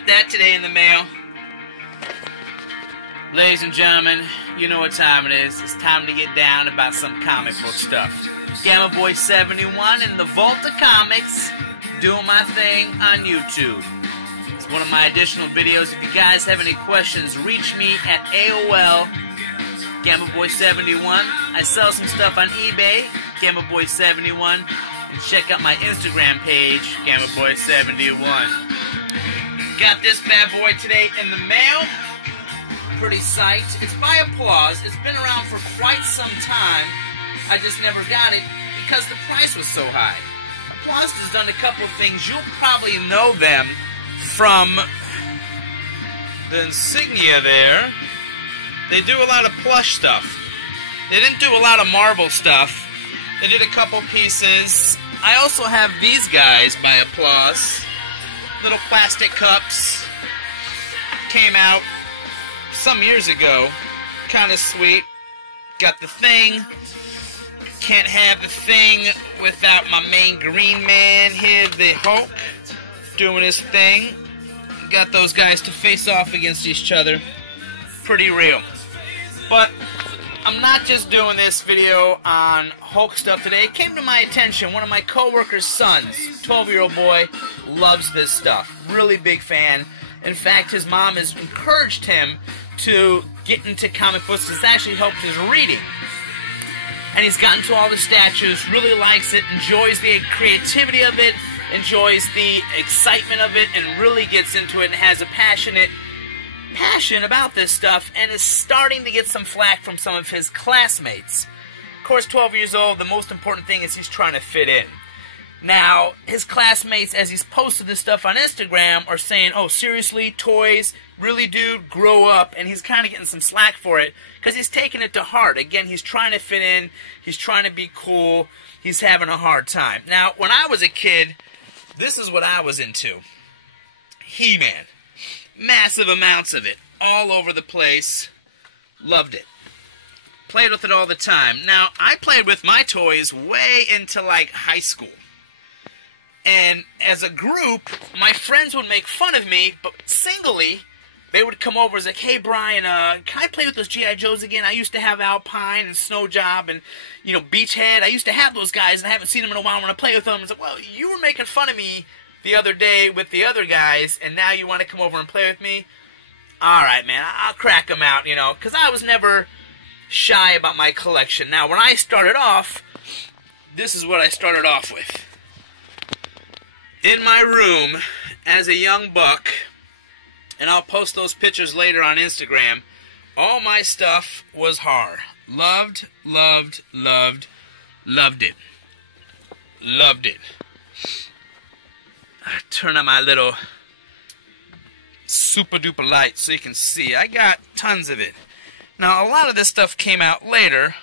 got that today in the mail. Ladies and gentlemen, you know what time it is. It's time to get down about some comic book stuff. Gammaboy71 and the Vault O Comics doing my thing on YouTube. It's one of my additional videos. If you guys have any questions, reach me at AOL Gammaboy71. I sell some stuff on eBay, Gammaboy71, and check out my Instagram page, Gammaboy71. Got this bad boy today in the mail. Pretty psyched. It's by Applause. It's been around for quite some time. I just never got it because the price was so high. Applause has done a couple of things. You'll probably know them from the insignia there. They do a lot of plush stuff. They didn't do a lot of Marvel stuff. They did a couple pieces. I also have these guys by Applause. Little plastic cups. Came out some years ago. Kind of sweet. Got the thing. Can't have the thing without my main green man here, the Hulk, doing his thing. Got those guys to face off against each other. Pretty real. But I'm not just doing this video on Hulk stuff today. It came to my attention. One of my co-worker's sons, 12-year-old boy, loves this stuff. Really big fan. In fact, his mom has encouraged him to get into comic books. It's actually helped his reading. And he's gotten to all the statues, really likes it, enjoys the creativity of it, enjoys the excitement of it, and really gets into it and has a passion about this stuff, and is starting to get some flack from some of his classmates. Of course, 12 years old, the most important thing is he's trying to fit in. Now, his classmates, as he's posted this stuff on Instagram, are saying, oh, seriously, toys? Really, dude? Grow up. And he's kind of getting some slack for it, because he's taking it to heart. Again, he's trying to fit in. He's trying to be cool. He's having a hard time. Now, when I was a kid, this is what I was into. He-Man. Massive amounts of it. All over the place. Loved it. Played with it all the time. Now, I played with my toys way into, like, high school. And as a group, my friends would make fun of me, but singly, they would come over and say, hey, Brian, can I play with those G.I. Joes again? I used to have Alpine and Snow Job and, you know, Beachhead. I used to have those guys, and I haven't seen them in a while. I want to play with them. I said, well, you were making fun of me the other day with the other guys, and now you want to come over and play with me? All right, man, I'll crack them out, you know, because I was never shy about my collection. Now, when I started off, this is what I started off with. In my room, as a young buck, and I'll post those pictures later on Instagram, all my stuff was horror. Loved, loved, loved, loved it. Loved it. I turn on my little super duper light so you can see. I got tons of it. Now, a lot of this stuff came out later.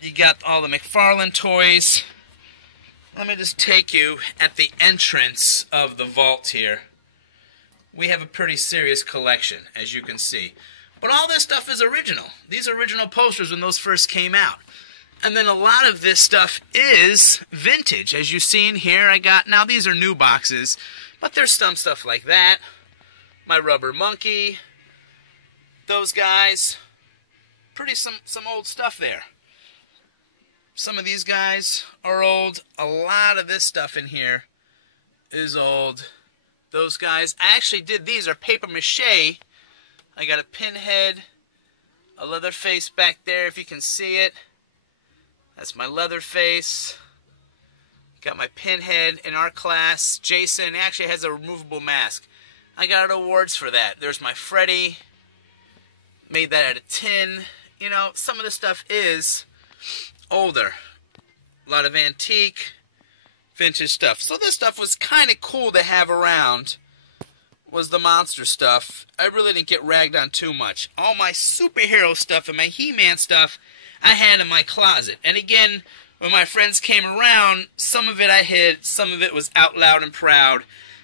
You got all the McFarlane toys. Let me just take you at the entrance of the vault here. We have a pretty serious collection, as you can see. But all this stuff is original. These are original posters when those first came out. And then a lot of this stuff is vintage. As you see in here, I got, now these are new boxes, but there's some stuff like that. My Rubber Monkey. Those guys. Pretty some old stuff there. Some of these guys are old. A lot of this stuff in here is old. Those guys, I actually did, these are paper mache. I got a Pinhead, a Leatherface back there if you can see it. That's my Leatherface. Got my Pinhead in our class. Jason actually has a removable mask. I got awards for that. There's my Freddy. Made that out of tin. You know, some of the stuff is older. A lot of antique, vintage stuff. So this stuff was kind of cool to have around. Was the monster stuff. I really didn't get ragged on too much. All my superhero stuff and my He-Man stuff I had in my closet. And again, when my friends came around, some of it I hid, some of it was out loud and proud.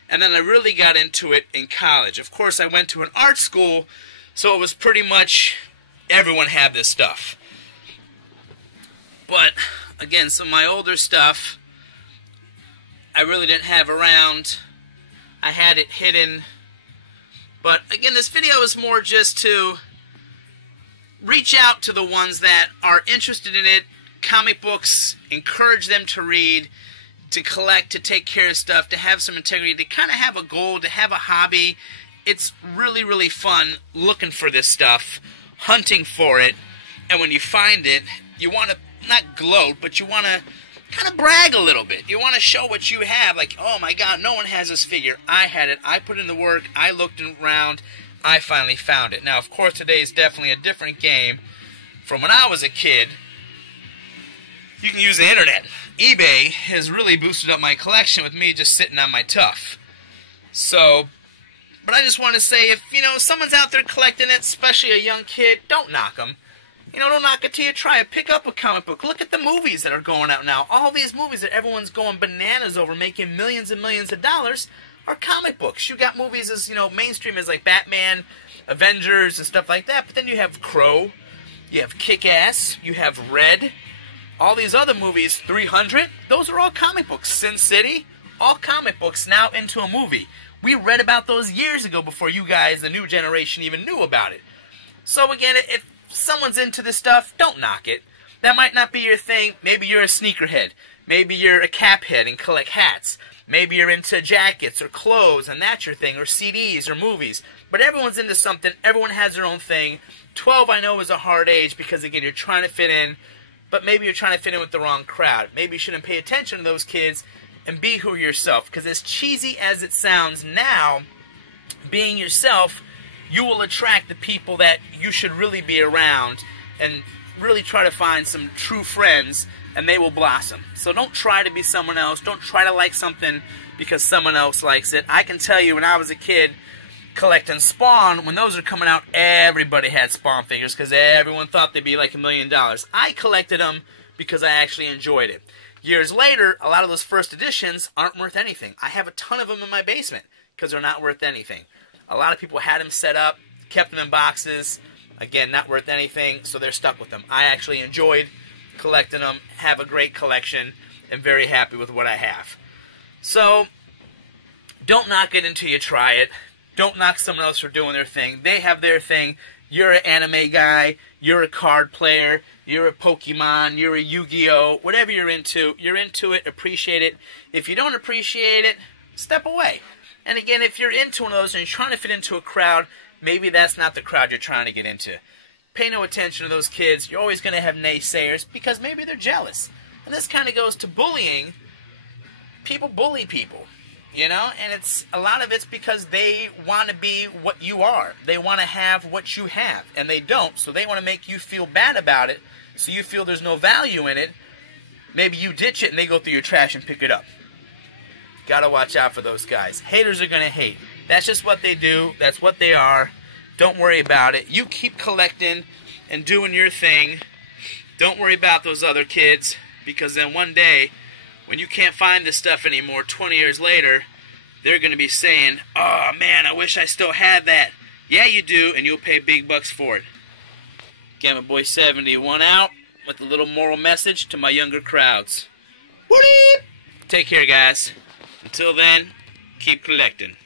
And then I really got into it in college. Of course, I went to an art school, so it was pretty much everyone had this stuff. But, again, some of my older stuff I really didn't have around. I had it hidden. But again, this video is more just to reach out to the ones that are interested in it, comic books, encourage them to read, to collect, to take care of stuff, to have some integrity, to kind of have a goal, to have a hobby. It's really, really fun looking for this stuff, hunting for it, and when you find it, you want to, not gloat, but you want to kind of brag a little bit. You want to show what you have, like, oh my god, no one has this figure. I had it, I put in the work, I looked around, I finally found it. Now, of course, today is definitely a different game from when I was a kid. You can use the internet. eBay has really boosted up my collection with me just sitting on my tuff. So, but I just want to say, if, you know, someone's out there collecting it, especially a young kid, don't knock them. You know, don't knock it till you try it. Pick up a comic book. Look at the movies that are going out now. All these movies that everyone's going bananas over, making millions and millions of dollars, are comic books. You got movies as, you know, mainstream as like Batman, Avengers, and stuff like that. But then you have Crow, you have Kick-Ass, you have Red. All these other movies, 300, those are all comic books. Sin City, all comic books now into a movie. We read about those years ago before you guys, the new generation, even knew about it. So again, if someone's into this stuff, don't knock it. That might not be your thing. Maybe you're a sneakerhead. Maybe you're a cap head and collect hats. Maybe you're into jackets or clothes and that's your thing, or CDs or movies. But everyone's into something. Everyone has their own thing. 12, I know, is a hard age because, again, you're trying to fit in. But maybe you're trying to fit in with the wrong crowd. Maybe you shouldn't pay attention to those kids and be who yourself. Because as cheesy as it sounds now, being yourself, you will attract the people that you should really be around and really try to find some true friends, and they will blossom. So don't try to be someone else. Don't try to like something because someone else likes it. I can tell you when I was a kid collecting Spawn, when those were coming out, everybody had Spawn figures because everyone thought they'd be like $1 million. I collected them because I actually enjoyed it. Years later, a lot of those first editions aren't worth anything. I have a ton of them in my basement because they're not worth anything. A lot of people had them set up, kept them in boxes, again, not worth anything, so they're stuck with them. I actually enjoyed collecting them, have a great collection, and very happy with what I have. So, don't knock it until you try it. Don't knock someone else for doing their thing. They have their thing. You're an anime guy. You're a card player. You're a Pokemon. You're a Yu-Gi-Oh! Whatever you're into it, appreciate it. If you don't appreciate it, step away. And again, if you're into one of those and you're trying to fit into a crowd, maybe that's not the crowd you're trying to get into. Pay no attention to those kids. You're always going to have naysayers because maybe they're jealous. And this kind of goes to bullying. People bully people. You know, and it's a lot of it's because they want to be what you are. They want to have what you have, and they don't, so they want to make you feel bad about it, so you feel there's no value in it. Maybe you ditch it and they go through your trash and pick it up. Gotta watch out for those guys. Haters are gonna hate. That's just what they do. That's what they are. Don't worry about it. You keep collecting and doing your thing. Don't worry about those other kids, because then one day, when you can't find this stuff anymore 20 years later, they're going to be saying, oh man, I wish I still had that. Yeah, you do, and you'll pay big bucks for it. Gammaboy71 out with a little moral message to my younger crowds. Take care, guys. Until then, keep collecting.